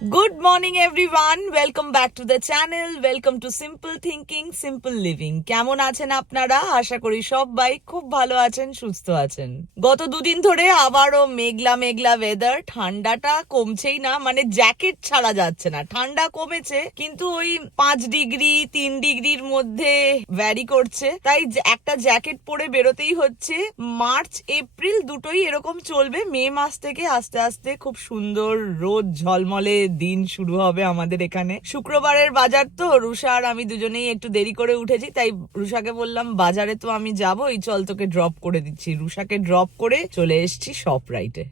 Good morning everyone welcome back to the channel welcome to simple thinking simple living কেমন আছেন আপনারা? আশা করি সবাই খুব ভালো আছেন, সুস্থ আছেন। গত দুদিন ধরে আবারও মেঘলা মেঘলা ওয়েদার ঠান্ডাটা কমছেই না মানে জ্যাকেট ছাড়া যাচ্ছে না। ঠান্ডা কমেছে, কিন্তু ওই পাঁচ ডিগ্রি, তিন ডিগ্রির মধ্যে ভ্যারি করছে। তাই একটা জ্যাকেট পরে বেরোতেই হচ্ছে। মার্চ, এপ্রিল দুটোই এরকম চলবে। মে মাস থেকে আস্তে আস্তে খুব সুন্দর রোদ ঝলমলে দিন শুরু হবে আমাদের এখানে। শুক্রবারের বাজার তো, রুষা আর আমি দুজনেই একটু দেরি করে উঠেছি, তাই রুষাকে বললাম, বাজারে তো আমি যাব এই চল তোকে ড্রপ করে দিচ্ছি। রুষাকে ড্রপ করে চলে এসছি শপ রাইটে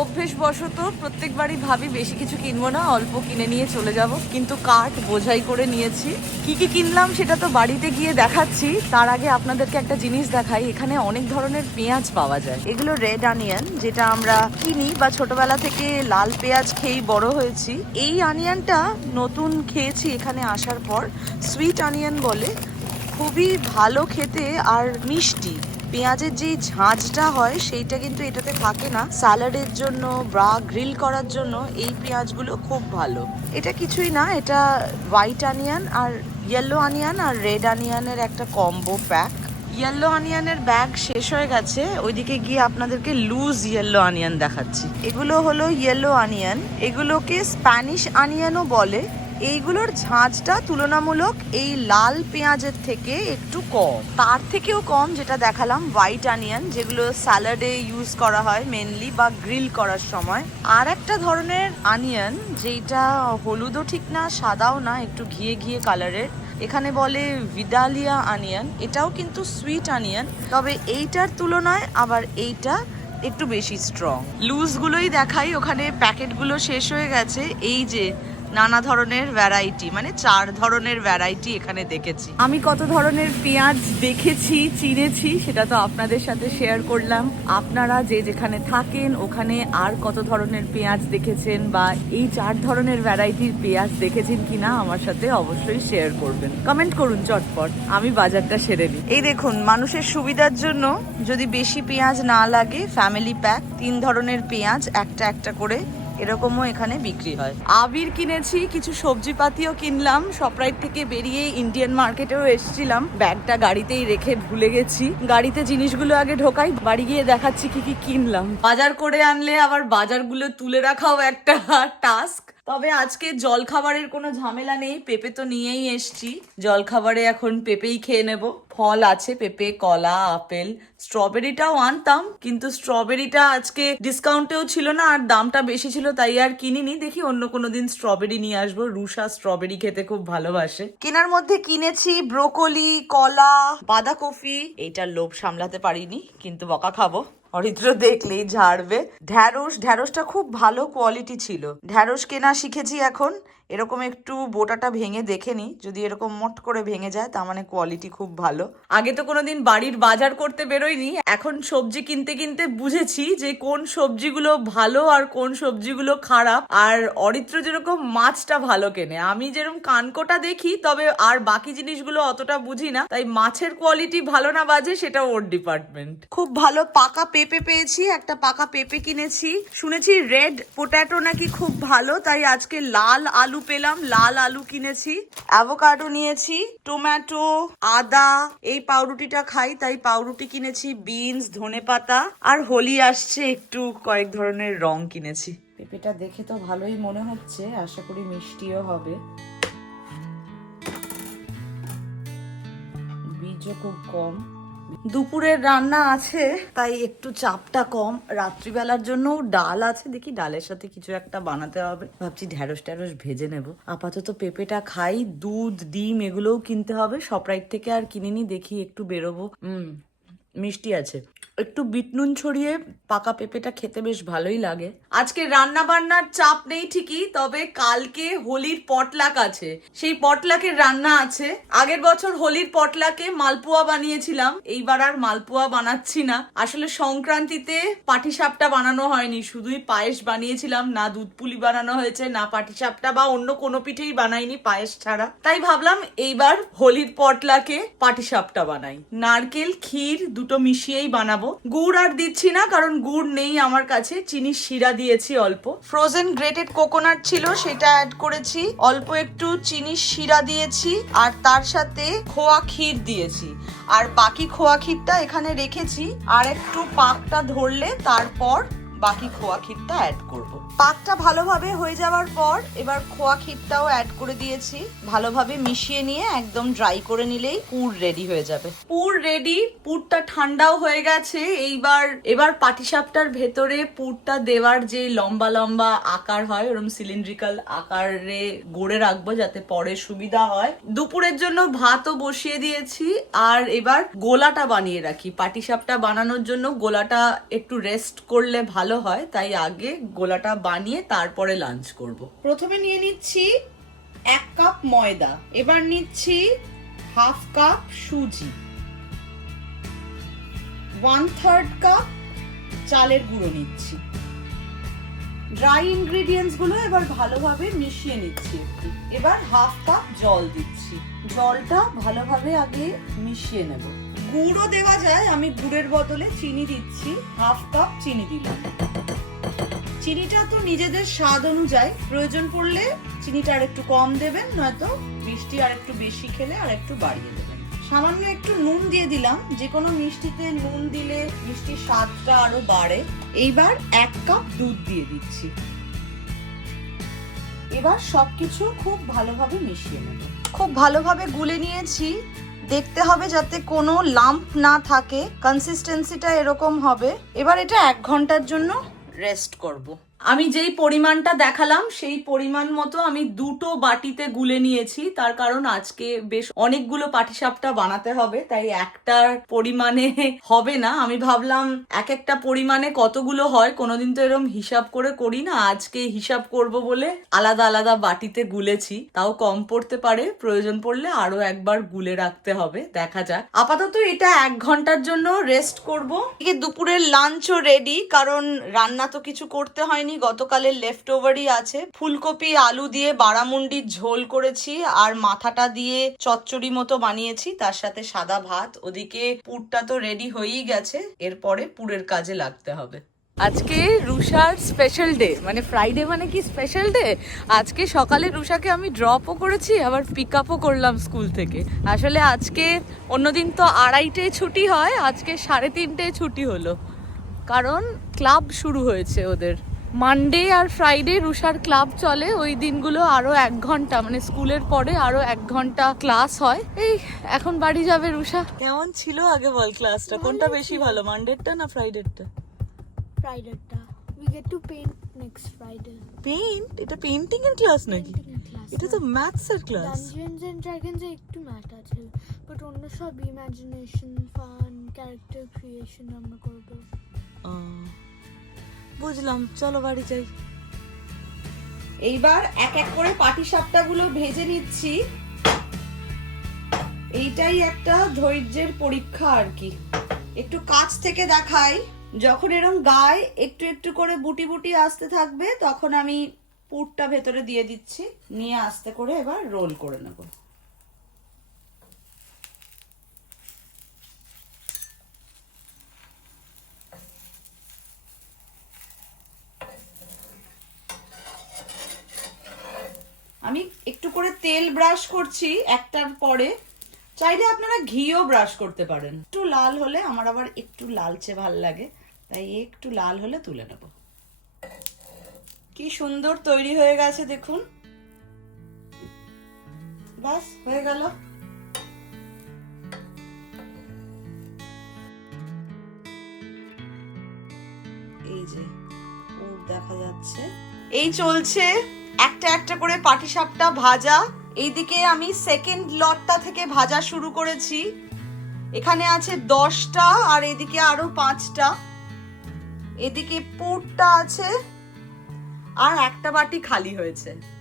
অভ্যেস বশত প্রত্যেকবারই ভাবি বেশি কিছু কিনবো না, অল্প কিনে নিয়ে চলে যাব। কিন্তু কাঠ বোঝাই করে নিয়েছি। কি কি কিনলাম সেটা তো বাড়িতে গিয়ে দেখাচ্ছি। তার আগে আপনাদেরকে একটা জিনিস দেখাই। এখানে অনেক ধরনের পেঁয়াজ পাওয়া যায়। এগুলো রেড অনিয়ন যেটা আমরা কিনি বা ছোটবেলা থেকে লাল পেঁয়াজ খেয়েই বড় হয়েছি। এই অনিয়নটা নতুন খেয়েছি এখানে আসার পর। সুইট অনিয়ন বলে। খুবই ভালো খেতে আর মিষ্টি। পেঁয়াজের যেই ঝাঁঝটা হয়, সেইটা কিন্তু এটাতে থাকে না। স্যালাডের জন্য বা গ্রিল করার জন্য এই পেঁয়াজগুলো খুব ভালো। এটা কিছুই না, এটা হোয়াইট অনিয়ন আর ইয়েলো অনিয়ন আর রেড অনিয়নের একটা কম্বো প্যাক। ইয়েলো অনিয়নের ব্যাগ শেষ হয়ে গেছে, ওইদিকে গিয়ে আপনাদেরকে লুজ ইয়েলো অনিয়ন দেখাচ্ছি। এগুলো হলো ইয়েলো অনিয়ন। এগুলোকে স্প্যানিশ অনিয়নও বলে। এইগুলোর ঝাঁঝটা তুলনামূলক এই লাল পেঁয়াজের থেকে একটু কম। তার থেকেও কম যেটা দেখালাম হোয়াইট অনিয়ন যেগুলো স্যালাডে ইউজ করা হয় মেনলি বা গ্রিল করার সময়। আর একটা ধরনের অনিয়ন যেটা হলুদও ঠিক না, সাদাও না, একটু ঘিয়ে ঘিয়ে কালারের এখানে বলে ভিদালিয়া অনিয়ন এটাও কিন্তু সুইট অনিয়ন তবে এইটার তুলনায় আবার এইটা একটু বেশি স্ট্রং লুজগুলোই দেখাই, ওখানে প্যাকেটগুলো শেষ হয়ে গেছে। এই যে নানা ধরনের ভ্যারাইটি মানে চার ধরনের ভ্যারাইটি এখানে দেখেছি। আমি কত ধরনের পেঁয়াজ দেখেছি চিনেছি সেটা তো আপনাদের সাথে শেয়ার করলাম। আপনারা যে যেখানে থাকেন ওখানে আর কত ধরনের পেঁয়াজ দেখেছেন বা এই চার ধরনের ভ্যারাইটির পেঁয়াজ দেখেছেন কিনা আমার সাথে অবশ্যই শেয়ার করবেন। কমেন্ট করুন চটপট আমি বাজারটা সেরে নিই। এই দেখুন মানুষের সুবিধার জন্য যদি বেশি পেঁয়াজ না লাগে ফ্যামিলি প্যাক তিন ধরনের পেঁয়াজ একটা একটা করে এরকমও এখানে বিক্রি হয়। আবির কিনেছি, কিছু সবজিপাতিও কিনলাম সপ্রাইট থেকে বেরিয়ে ইন্ডিয়ান মার্কেটেও এসেছিলাম। ব্যাগটা গাড়িতেই রেখে ভুলে গেছি। গাড়িতে জিনিসগুলো আগে ঢোকাই, বাড়ি গিয়ে দেখাচ্ছি কি কি কিনলাম। বাজার করে আনলে আবার বাজারগুলো তুলে রাখাও একটা টাস্ক তবে আজকে জল খাবারের কোনো ঝামেলা নেই, পেঁপে তো নিয়েই এসছি। জল খাবারে এখন পেঁপেই খেয়ে নেব। ফল আছে, পেঁপে, কলা, আপেল, স্ট্রবেরিটাও আনতাম, কিন্তু স্ট্রবেরিটা আজকে ডিসকাউন্টেও ছিল না, আর দামটা বেশি ছিল, তাই আর কিনিনি। দেখি অন্য কোনো দিন স্ট্রবেরি নিয়ে আসব। রুষা স্ট্রবেরি খেতে খুব ভালোবাসে। কেনার মধ্যে কিনেছি ব্রোকলি, কলা, বাঁধাকপি। এইটার লোভ সামলাতে পারিনি, কিন্তু বকা খাব। অরিত্র দেখলেই ঝাড়বে। ঢ্যাঁড়স ঢ্যাঁড়সটা খুব ভালো কোয়ালিটি ছিল। ঢ্যাঁড়স কেনা শিখেছি এখন। এরকম একটু বোটাটা ভেঙে দেখে নি। যদি এরকম মোট করে ভেঙে যায়, তার মানে কোয়ালিটি খুব ভালো। আগে তো কোনোদিন বাড়ির বাজার করতে বেরোয়নি। এখন সবজি কিনতে কিনতে বুঝেছি যে কোন সবজিগুলো ভালো আর কোন সবজিগুলো খারাপ। আর অরিত্র যেরকম মাছটা ভালো কেনে। আমি যেরকম কানকোটা দেখি, তবে আর বাকি জিনিসগুলো অতটা বুঝি না। তাই মাছের কোয়ালিটি ভালো না বাজে, সেটা ওর ডিপার্টমেন্ট খুব ভালো পাকা পেঁপে পেয়েছি, একটা পাকা পেঁপে কিনেছি। শুনেছি রেড পোট্যাটো নাকি খুব ভালো, তাই আজকে লাল আলু পেলাম, লাল আলু কিনেছি অ্যাভোকাডো নিয়েছি টমেটো আদা, এই পাউরুটিটা খাই, তাই পাউরুটি কিনেছি বিনস ধনেপাতা আর হোলি আসছে, একটু কয়েক ধরনের রং কিনেছি। পেঁপেটা দেখে তো ভালোই মনে হচ্ছে, আশা করি মিষ্টিও হবে। বীজও খুব কম। দুপুরের রান্না আছে, তাই একটু চাপটা কম। রাত্রিবেলার জন্য ডাল আছে, দেখি ডালের সাথে কিছু একটা বানাতে হবে। ভাবছি ঢ্যাঁড়স ট্যাঁড়স ভেজে নেব। আপাতত পেঁপেটা খাই, দুধ, ডিম এগুলোও কিনতে হবে। সপ্রাইট থেকে আর কিনিনি, দেখি একটু বেরোবো। হুম, মিষ্টি আছে। একটু বিট নুন ছড়িয়ে পাকা পেঁপেটা খেতে বেশ ভালোই লাগে। আজকে রান্না বান্নার চাপ নেই ঠিকই, তবে কালকে হোলির পটলাক আছে। সেই পটলাকের রান্না আছে। আগের বছর হোলির পটলাকে মালপোয়া বানিয়েছিলাম, এইবার আর মালপোয়া বানাচ্ছি না। আসলে সংক্রান্তিতে পাটিসাপটা বানানো হয়নি, শুধুই পায়েস বানিয়েছিলাম, না দুধ পুলি বানানো হয়েছে, না পাটিসাপটা বা অন্য কোনো পিঠেই বানাইনি পায়েস ছাড়া। তাই ভাবলাম এইবার হোলির পটলাকে পাটিসাপটা বানাই। নারকেল, ক্ষীর দুটো দুটো মিশিয়েই বানাবো। গুড় আর দিচ্ছি না, কারণ গুড় নেই আমার কাছে। চিনি শিরা দিয়েছি অল্প। ফ্রোজেন গ্রেটেড কোকোনাট ছিল, সেটা অ্যাড করেছি। অল্প একটু চিনি শিরা দিয়েছি, আর তার সাথে খোয়া ক্ষীর দিয়েছি। আর বাকি খোয়া ক্ষীরটা এখানে রেখেছি, আর একটু পাকটা ধরলে তারপর বাকি খোয়া ক্ষীরটা অ্যাড করব। পাকটা ভালোভাবে হয়ে যাওয়ার পর এবার খোয়া ক্ষীরটাও অ্যাড করে দিয়েছি। ভালোভাবে মিশিয়ে নিয়ে একদম ড্রাই করে নিলেই পুর রেডি হয়ে যাবে। পুর রেডি পুরটা ঠান্ডাও হয়ে গেছে। এইবার এবার পাটিসাপটার ভেতরে পুরটা দেওয়ার যে লম্বা লম্বা আকার হয় ওরকম সিলিন্ড্রিক্যাল আকারে গড়ে রাখব যাতে পরে সুবিধা হয়। দুপুরের জন্য ভাতও বসিয়ে দিয়েছি। আর এবার গোলাটা বানিয়ে রাখি। পাটিসাপটা বানানোর জন্য গোলাটা একটু রেস্ট করলে ভালো হয়, তাই আগে গোলাটা বানিয়ে তারপরে লাঞ্চ করব। প্রথমে নিয়ে নিচ্ছি এক কাপ ময়দা, এবার নিচ্ছি হাফ কাপ সুজি ওয়ান থার্ড কাপ চালের গুঁড়ো নিচ্ছি। ড্রাই ইনগ্রেডিয়েন্টসগুলো এবার ভালোভাবে মিশিয়ে নিচ্ছি এবার হাফ কাপ জল দিচ্ছি। জলটা ভালোভাবে আগে মিশিয়ে নেব। গুড়ও দেওয়া যায়, আমি গুড়ের বদলে চিনি দিচ্ছি, হাফ কাপ চিনি দিলাম। চিনিটা তো নিজেদের স্বাদ অনুযায়ী, প্রয়োজন পড়লে চিনিটা আর একটু কম দেবেন, নয়তো মিষ্টি আর একটু বেশি খেলে আর একটু বাড়িয়ে দেবেন। সামান্য একটু নুন দিয়ে দিলাম যে কোনো মিষ্টিতে নুন দিলে মিষ্টির স্বাদটা আরও বাড়ে। এইবার এক কাপ দুধ দিয়ে দিচ্ছি। এবার সবকিছু খুব ভালোভাবে মিশিয়ে নেব। খুব ভালোভাবে গুলে নিয়েছি। দেখতে হবে যাতে কোনো লাম্প না থাকে। কনসিস্টেন্সিটা এরকম হবে। এবার এটা এক ঘণ্টার জন্য রেস্ট করব। আমি যেই পরিমাণটা দেখালাম, সেই পরিমাণ মতো আমি দুটো বাটিতে গুলে নিয়েছি। তার কারণ আজকে বেশ অনেকগুলো পাটিসাপটা বানাতে হবে, তাই একটার পরিমাণে হবে না। আমি ভাবলাম এক একটা পরিমাণে কতগুলো হয়, কোনোদিন তো এরকম হিসাব করে করি না। আজকে হিসাব করব বলে আলাদা আলাদা বাটিতে গুলেছি। তাও কম পড়তে পারে, প্রয়োজন পড়লে আরও একবার গুলে রাখতে হবে, দেখা যাক। আপাতত এটা এক ঘণ্টার জন্য রেস্ট করব। দুপুরের লাঞ্চও রেডি কারণ রান্না তো কিছু করতে হয়নি গতকালের লেফট ওভারই আছে। ফুলকপি, আলু দিয়ে বারামুন্ডির ঝোল করেছি আর মাথাটা দিয়ে চচ্চড়ি মতো বানিয়েছি, তার সাথে সাদা ভাত। ওদিকে পুরটা তো রেডি হয়েই গেছে, এরপরে পুরের কাজে লাগতে হবে। আজকে রুষার স্পেশাল ডে মানে ফ্রাইডে মানে কি স্পেশাল ডে আজকে সকালে রুষাকে আমি ড্রপও করেছি, আবার পিক আপও করলাম স্কুল থেকে। আসলে আজকে অন্যদিন তো আড়াইটে ছুটি হয়, আজকে সাড়ে তিনটে ছুটি হলো। কারণ ক্লাব শুরু হয়েছে ওদের। মানডে আর ফ্রাইডে রুষার ক্লাব চলে। ওই দিনগুলো আরও এক ঘণ্টা মানে স্কুলের পরে আরও এক ঘণ্টা ক্লাস হয়। এই এখন বাড়ি যাবে রুষা কেমন ছিল আগে বল ক্লাসটা কোনটা বেশি ভালো মানডেরটা না ফ্রাইডেরটা ফ্রাইডেটা we get to paint next Friday paint এটা পেইন্টিং এর ক্লাস নাকি? এটা তো ম্যাথস এর ক্লাস ডানজেন্স এন্ড ড্রাগনস একটু ম্যাথ আছে। বাট অন্য সব ইমাজিনেশন ফান ক্যারেক্টার ক্রিয়েশন আমরা করব। বুঝলাম, চলো বাড়ি যাই। এইবার এক এক করে পাটি গুলো ভেজে নিচ্ছি। এইটাই একটা ধৈর্যের পরীক্ষা আর কি। একটু কাছ থেকে দেখাই, যখন এরকম গায়ে একটু একটু করে বুটি বুটি আসতে থাকবে, তখন আমি পুরটা ভেতরে দিয়ে দিচ্ছি, নিয়ে আস্তে করে এবার রোল করে নেব আমি একটু করে তেল ব্রাশ করছি একটার পরে। চাইলে আপনারা ঘিও ব্রাশ করতে পারেন। একটু লাল হলে আমার আবার একটু লালচে ভালো লাগে, তাই একটু লাল হলে তুলে নেব। কি সুন্দর তৈরি হয়ে গেছে, দেখুন। বাস হয়ে গেল। এই যে দেখা যাচ্ছে। এই চলছে। একটা একটা করে পাটিসাপটা ভাজা। এইদিকে আমি সেকেন্ড লটটা থেকে ভাজা শুরু করেছি। এখানে আছে দশটা আর এদিকে আরও পাঁচটা। এদিকে পুরটা আছে আর একটা বাটি খালি হয়েছে।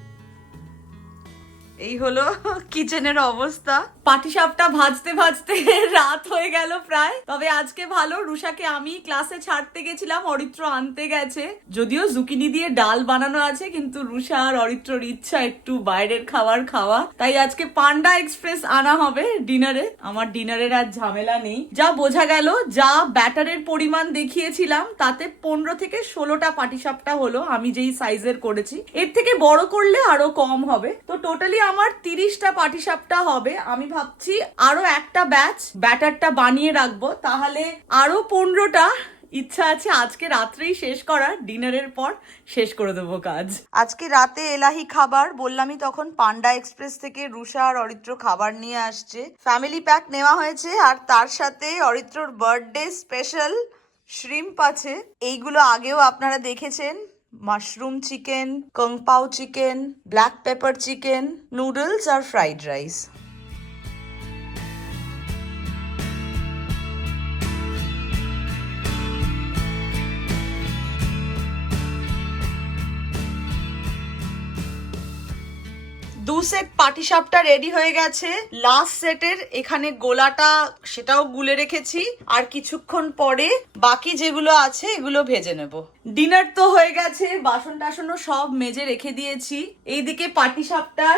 এই হলো কিচেনের অবস্থা। পাটিসাপটা ভাজতে ভাজতে রাত হয়ে গেল প্রায়। তবে আজকে ভালো রুষাকে আমি ক্লাসে ছাড়তে গেছিলাম, অরিত্র আনতে গেছে। যদিও জুকিনি দিয়ে ডাল বানানো আছে, কিন্তু রুষা আর অরিত্রর ইচ্ছা একটু বাইরের খাবার খাওয়া। তাই আজকে পান্ডা এক্সপ্রেস আনা হবে ডিনারে। আমার ডিনারের আর ঝামেলা নেই। যা বোঝা গেল, যা ব্যাটারের পরিমাণ দেখিয়েছিলাম, তাতে পনেরো থেকে ষোলোটা পাটিসাপটা হলো, আমি যেই সাইজের করেছি। এর থেকে বড় করলে আরও কম হবে। তো টোটালি আমার তিরিশটা পাটিসাপটা হবে। আমি ভাবছি আরও একটা ব্যাচ ব্যাটারটা বানিয়ে রাখব। তাহলে আরও পনেরোটা ইচ্ছা আছে আজকে রাত্রেই শেষ করার, ডিনারের পর শেষ করে দেবো কাজ। আজকে রাতে এলাহি খাবার, বললামই তখন পান্ডা এক্সপ্রেস থেকে রুষা আর অরিত্র খাবার নিয়ে আসছে। ফ্যামিলি প্যাক নেওয়া হয়েছে আর তার সাথে অরিত্রর বার্থডে স্পেশাল শ্রিম্প আছে। এইগুলো আগেও আপনারা দেখেছেন। mushroom chicken, kung pao chicken, black pepper chicken, noodles or fried rice. Set patishapta ready হয়ে গেছে। লাস্ট সেটের এখানে গোলাটা সেটাও গুলে রেখেছি। আর কিছুক্ষণ পরে বাকি যেগুলো আছে এগুলো ভেজে নেব। ডিনার তো হয়ে গেছে বাসন টাসনও সব মেজে রেখে দিয়েছি। এইদিকে পাটিসাপটার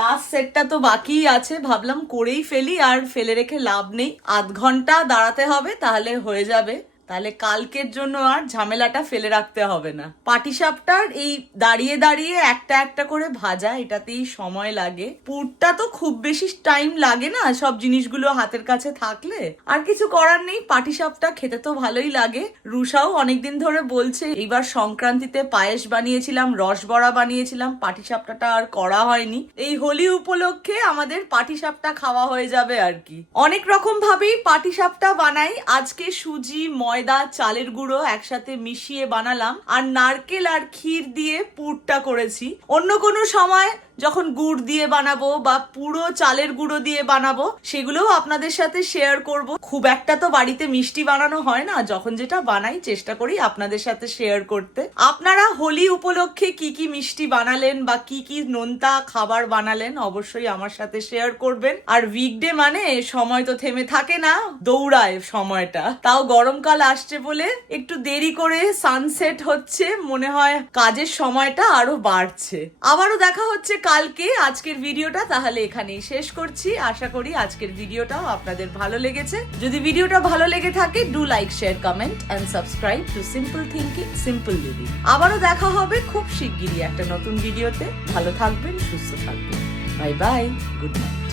লাস্ট সেটটা তো বাকিই আছে। ভাবলাম করেই ফেলি, আর ফেলে রেখে লাভ নেই। আধ ঘণ্টা দাঁড়াতে হবে, তাহলে হয়ে যাবে। তাহলে কালকের জন্য আর ঝামেলাটা ফেলে রাখতে হবে না। পাটিসাপটার এই দাঁড়িয়ে দাঁড়িয়ে একটা একটা করে ভাজা, এটাতেই সময় লাগে। পুরটা তো খুব বেশি টাইম লাগে না সব জিনিসগুলো হাতের কাছে থাকলে। আর কিছু করার নেই, পাটিসাপটা খেতে তো ভালোই লাগে। রুষাও অনেকদিন ধরে বলছে, এইবার সংক্রান্তিতে পায়েস বানিয়েছিলাম রসবড়া বানিয়েছিলাম, পাটিসাপটাটা আর করা হয়নি। এই হোলি উপলক্ষে আমাদের পাটিসাপটা খাওয়া হয়ে যাবে আর কি। অনেক রকম ভাবেই পাটিসাপটা বানাই। আজকে সুজি ময়দা, চালের গুঁড়ো একসাথে মিশিয়ে বানালাম। আর নারকেল আর ক্ষীর দিয়ে পুরটা করেছি। অন্য কোনো সময় যখন গুড় দিয়ে বানাবো বা পুরো চালের গুঁড়ো দিয়ে বানাবো, সেগুলোও আপনাদের সাথে শেয়ার করব। খুব একটা তো বাড়িতে মিষ্টি বানানো হয় না, যখন যেটা বানাই চেষ্টা করি আপনাদের সাথে শেয়ার করতে। আপনারা হোলি উপলক্ষে কি কি মিষ্টি বানালেন বা কি কি নোনতা খাবার বানালেন অবশ্যই আমার সাথে শেয়ার করবেন। আর উইকডে মানে সময় তো থেমে থাকে না, দৌড়ায় সময়টা। তাও গরমকাল আসছে বলে একটু দেরি করে সানসেট হচ্ছে, মনে হয় কাজের সময়টা আরও বাড়ছে। আবারও দেখা হচ্ছে কালকে আজকের ভিডিওটা, তাহলে এখানেই শেষ করছি। আশা করি আজকের ভিডিওটাও আপনাদের ভালো লেগেছে। যদি ভিডিওটা ভালো লেগে থাকে do like share comment and subscribe to simple thinking simple living আবারও দেখা হবে খুব শিগগিরই একটা নতুন ভিডিওতে। ভালো থাকবেন, সুস্থ থাকবেন। Bye bye good night